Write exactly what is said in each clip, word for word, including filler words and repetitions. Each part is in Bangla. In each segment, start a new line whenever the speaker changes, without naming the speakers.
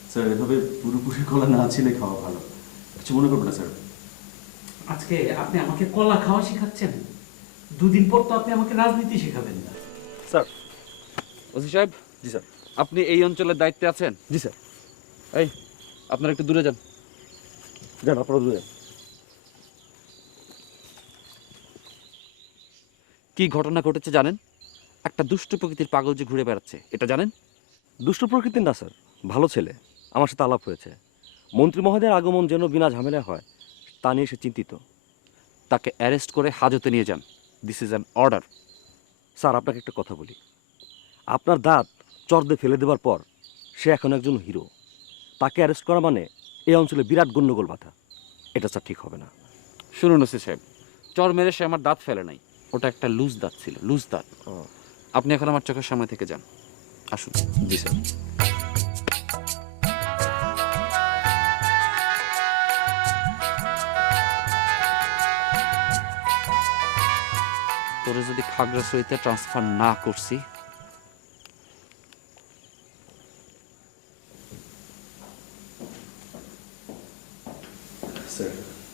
স্যার এভাবে পুরোপুরি কলা না ছিলে খাওয়া ভালো, কিছু মনে করবেন না স্যার।
আজকে আপনি আমাকে কলা খাওয়া শেখাচ্ছেন, দুদিন পর তো আপনি আমাকে রাজনীতি শেখাবেন না।
স্যার। ওসি সাহেব।
জি স্যার।
আপনি এই অঞ্চলের দায়িত্বে আছেন?
জি স্যার।
এই আপনারা একটু দূরে যান।
যান আপনারা দূরে।
কি ঘটনা ঘটেছে জানেন? একটা দুষ্ট প্রকৃতির পাগল যে ঘুরে বেড়াচ্ছে, এটা জানেন?
দুষ্ট প্রকৃতির না স্যার, ভালো ছেলে। আমার সাথে আলাপ হয়েছে। মন্ত্রী মহোদয়ের আগমন যেন বিনা ঝামেলা হয় তা নিয়ে সে চিন্তিত।
তাকে অ্যারেস্ট করে হাজতে নিয়ে যান। This is an order.
Sir আপনাকে একটা কথা বলি, আপনার দাঁত চর দিয়ে ফেলে দেওয়ার পর সে এখন একজন হিরো। তাকে অ্যারেস্ট করা মানে এই অঞ্চলে বিরাট গণ্ডগোল বাধা। এটা স্যার ঠিক হবে না।
শুনুন ওসি সাহেব, চর মেরে সে আমার দাঁত ফেলে নাই, ওটা একটা লুজ দাঁত ছিল, লুজ দাঁত। আপনি এখন আমার চোখের সামনে থেকে যান, আসুন।
জি স্যার।
তোরে যদি খাগড়াছড়িতে ট্রান্সফার না করছি,
স্যার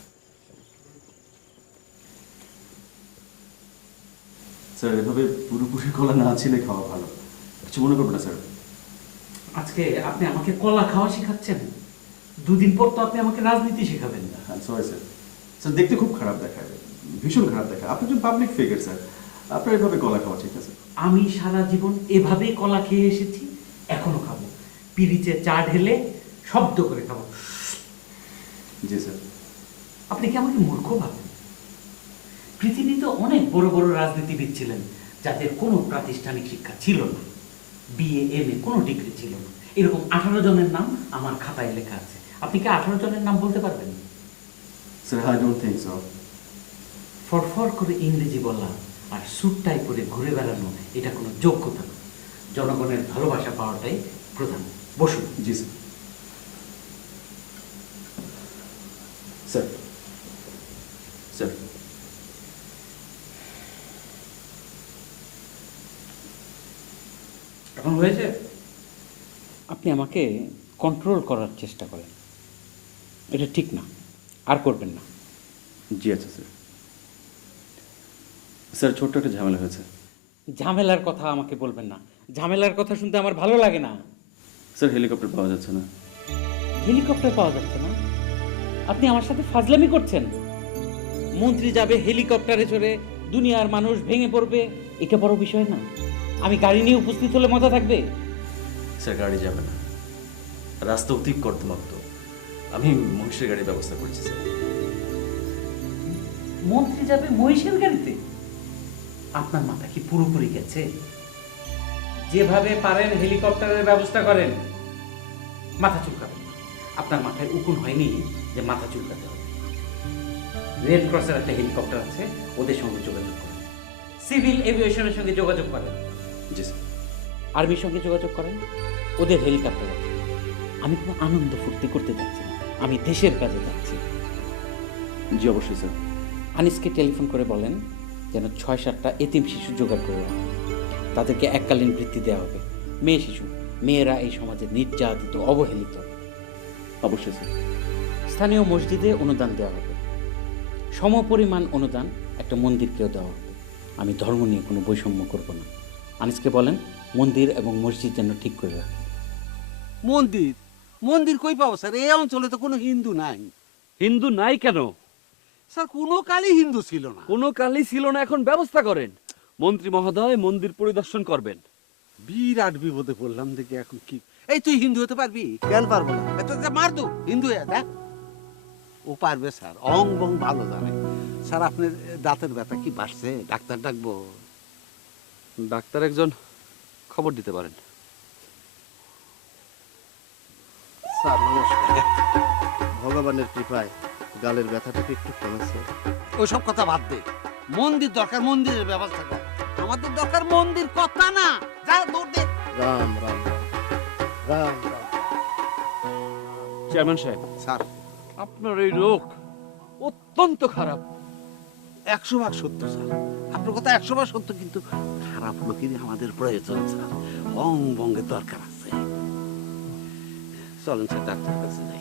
স্যার এভাবে পুরোপুরি কলা না ছিলে খাওয়া ভালো, কিছু মনে করবেন না স্যার।
আজকে আপনি আমাকে কলা খাওয়া শেখাচ্ছেন, দুদিন পর তো আপনি আমাকে রাজনীতি শেখাবেন না।
হ্যাঁ সরি স্যার। স্যার দেখতে খুব খারাপ দেখায়, ভীষণ খারাপ দেখায়। আপনি একজন পাবলিক ফিগার স্যার, আপনার এভাবে কলা খাওয়া ঠিক আছে?
আমি সারা জীবন এভাবেই কলা খেয়ে এসেছি, এখনো খাবো। পিরিচে চা ঢেলে শব্দ করে খাবো।
জি স্যার।
আপনি কি আমাকে মূর্খ ভাবেন? পৃথিবীতে অনেক বড় বড় রাজনীতিবিদ ছিলেন যাদের কোনো প্রাতিষ্ঠানিক শিক্ষা ছিল না, বিএ এম এ কোনো ডিগ্রি ছিল না। এরকম আঠারো জনের নাম আমার খাতায় লেখা আছে। আপনি কি আঠারো জনের নাম বলতে পারবেন?
Sir I don't think so.
ফরফর করে ইংরেজি বলা আর স্যুটটাই পরে ঘুরে বেড়ানো এটা কোনো যোগ্যতা না। জনগণের ভালোবাসা পাওয়াটাই প্রধান। বসুন।
জি স্যার। স্যার স্যার
এখন হয়েছে? আপনি আমাকে কন্ট্রোল করার চেষ্টা করেন, এটা ঠিক না, আর করবেন না।
জি আচ্ছা স্যার। স্যার ছোট্ট একটা ঝামেলা হয়েছে।
ঝামেলার কথা আমাকে বলবেন না, ঝামেলার কথা শুনতে আমার ভালো লাগে না।
স্যার হেলিকপ্টার পাওয়া যাচ্ছে না।
হেলিকপ্টার পাওয়া যাচ্ছে না? আপনি আমার সাথে ফাজলামি করছেন? মন্ত্রী যাবে হেলিকপ্টারে চড়ে, দুনিয়ার মানুষ ভেঙে পড়বে, এটা বড় বিষয় না? আমি গাড়ি নিয়ে উপস্থিত হলে মজা থাকবে?
স্যার গাড়ি যাবে না, রাস্তা অধিক কর্দমাক্ত। আমি মহিষের গাড়ির ব্যবস্থা করছি স্যার।
মন্ত্রী যাবে মহিষের গাড়িতে? আপনার মাথা কি পুরোপুরি গেছে? যেভাবে পারেন হেলিকপ্টারের ব্যবস্থা করেন। মাথা চুলকাবেন না। আপনার মাথায় উকুন হয়নি যে মাথা চুলকাতে হবে। রেড ক্রসের একটা হেলিকপ্টার আছে, ওদের সঙ্গে যোগাযোগ করেন। সিভিল এভিয়েশনের সঙ্গে যোগাযোগ করেন।
জি স্যার।
আর্মির সঙ্গে যোগাযোগ করেন, ওদের হেলিকপ্টার আছে। আমি কোনো আনন্দ ফুর্তি করতে যাচ্ছি না, আমি দেশের কাজে যাচ্ছি।
জি অবশ্যই স্যার।
আনিসকে টেলিফোন করে বলেন যেন ছয় সাতটা এতিম শিশু জোগাড় করে রাখে। তাদেরকে এককালীন বৃত্তি দেওয়া হবে। মেয়ে শিশু, মেয়েরা এই সমাজে নির্যাতিত, অবহেলিত।
অবশ্যই স্যার।
স্থানীয় মসজিদে অনুদান দেওয়া হবে। সমপরিমাণ অনুদান একটা মন্দিরকেও দেওয়া হবে। আমি ধর্ম নিয়ে কোনো বৈষম্য করব না। আনিসকে বলেন মন্দির এবং মসজিদ যেন ঠিক করে রাখে।
মন্দির মন্দির কই পাবো স্যার? এই অঞ্চলে তো কোনো হিন্দু নাই।
হিন্দু নাই কেন?
স্যার কোনো কালই হিন্দু ছিল না।
কোনো কালই ছিল না, এখন ব্যবস্থা করেন। মন্ত্রী মহোদয় মন্দির পরিদর্শন করবেন।
বিরাট বিপদে পড়লাম দেখি এখন কি। এই তুই হিন্দু হতে পারবি? কেন পারবো না? এত মার দু হিন্দু হয়ে দেখ। ও পারবে স্যার, অং বং ভালো জানে। স্যার আপনার দাঁতের ব্যথা কি বাড়ছে? ডাক্তার ডাকবো?
ডাক্তার একজন খবর দিতে পারেন।
স্যার নমস্কার। ভগবানের কৃপায় গালের ব্যথাটাকে একটু কমেছে।
ওইসব কথা বাদ দে। মন্দির দরকার, মন্দিরের ব্যবস্থা কর। আমাদের দরকার মন্দির, কথা না। যা দৌড় দে।
রাম রাম রাম রাম।
চেয়ারম্যান সাহেব,
স্যার
আপনার এই লোক অত্যন্ত খারাপ।
একশো ভাগ সত্য স্যার, আপনার কথা একশো ভাগ সত্য, কিন্তু খারাপ লোকেরই আমাদের প্রয়োজন স্যার। অং বঙ্গের দরকার আছে। চলেন স্যার ডাক্তারের কাছে যাই।